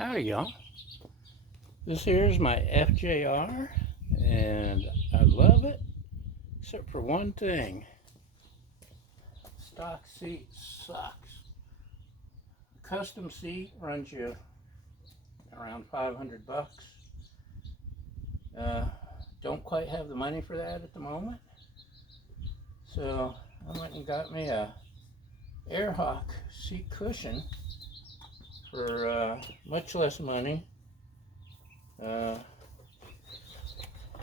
Howdy y'all. This here is my FJR and I love it except for one thing. Stock seat sucks. The custom seat runs you around 500 bucks. Don't quite have the money for that at the moment. So I went and got me a AirHawk seat cushion for much less money.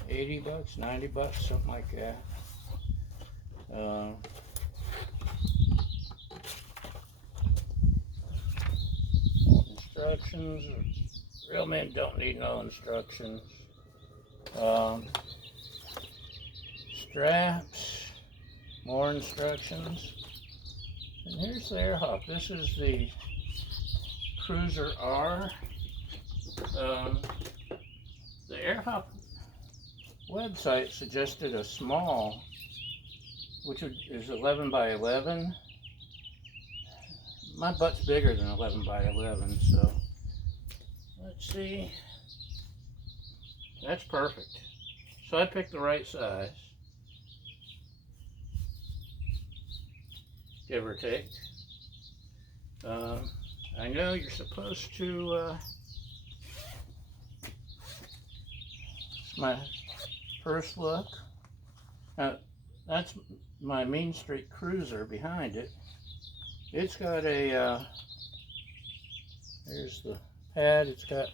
80 bucks, 90 bucks, something like that. Instructions, real men don't need no instructions. Straps, more instructions. And here's the AirHawk. This is the Cruiser R. The AirHawk website suggested a small, which is 11 by 11. My butt's bigger than 11 by 11, so let's see. That's perfect. So I picked the right size, give or take. I know you're supposed to, it's my first look. That's my Mean Street Cruiser behind it. It's got a, there's the pad, it's got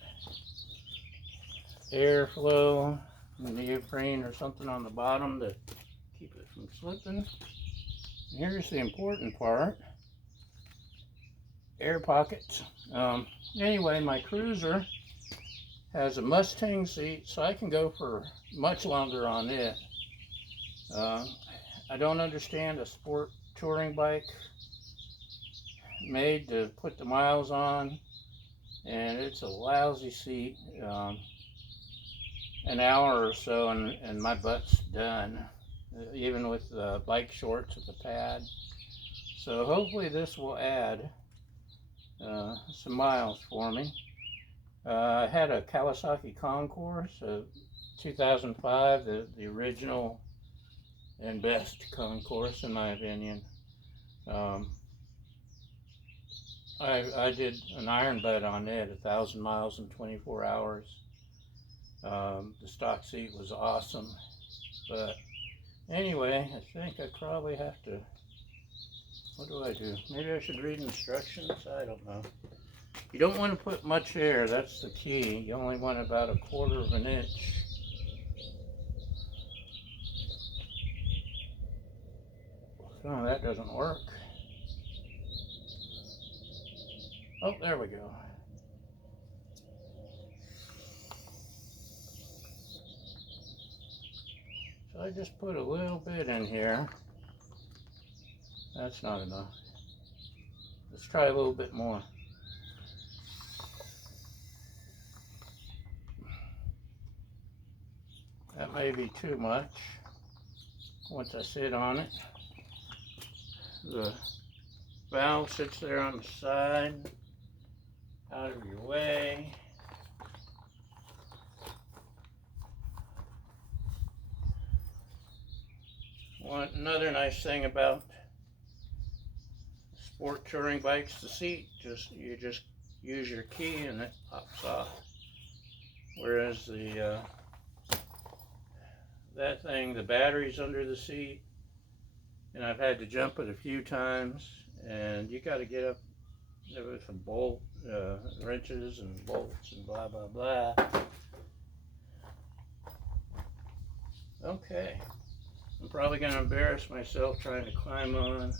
airflow, neoprene or something on the bottom to keep it from slipping. And here's the important part. Air pockets. Anyway, my Cruiser has a Mustang seat, so I can go for much longer on it. I don't understand a sport touring bike made to put the miles on, and it's a lousy seat. An hour or so and my butt's done, even with bike shorts with the pad. So hopefully this will add some miles for me. I had a Kawasaki Concourse, 2005, the original and best Concourse in my opinion. I did an iron butt on it, 1,000 miles in 24 hours. The stock seat was awesome, but anyway, I think I probably have to, what do I do? Maybe I should read instructions? I don't know. You don't want to put much air, that's the key. You only want about 1/4 of an inch. Oh, that doesn't work. Oh, there we go. So I just put a little bit in here. That's not enough. Let's try a little bit more. That may be too much. Once I sit on it, the valve sits there on the side, out of your way. Another nice thing about sport touring bikes, the seat, you just use your key and it pops off. Whereas that thing, the battery's under the seat, and I've had to jump it a few times, and you got to get up with some wrenches and bolts and blah blah blah. Okay, I'm probably going to embarrass myself trying to climb on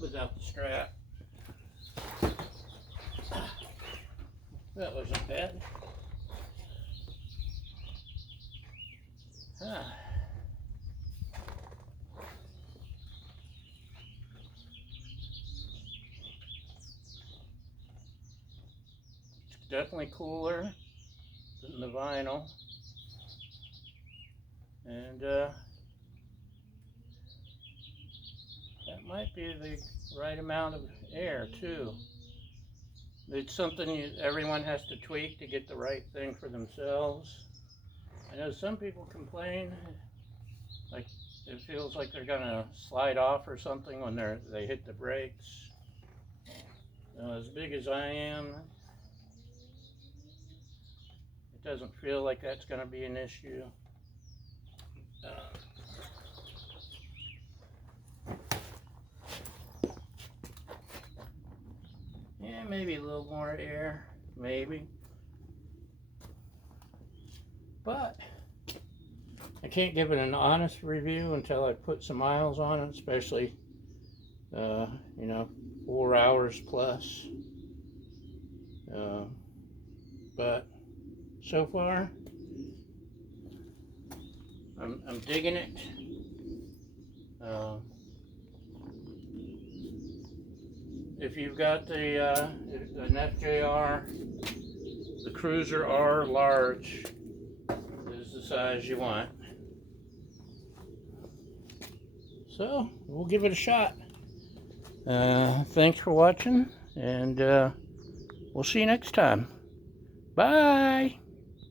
without the strap. That wasn't bad. It's definitely cooler than the vinyl. And that might be the right amount of air too. it's something everyone has to tweak to get the right thing for themselves. I know some people complain, like it feels like they're gonna slide off or something when they hit the brakes. As big as I am, it doesn't feel like that's gonna be an issue. Yeah, maybe a little more air, maybe. But I can't give it an honest review until I put some miles on it, especially, 4 hours plus. But so far, I'm digging it. If you've got an FJR, the Cruiser R large is the size you want. So we'll give it a shot. Thanks for watching, and we'll see you next time. Bye.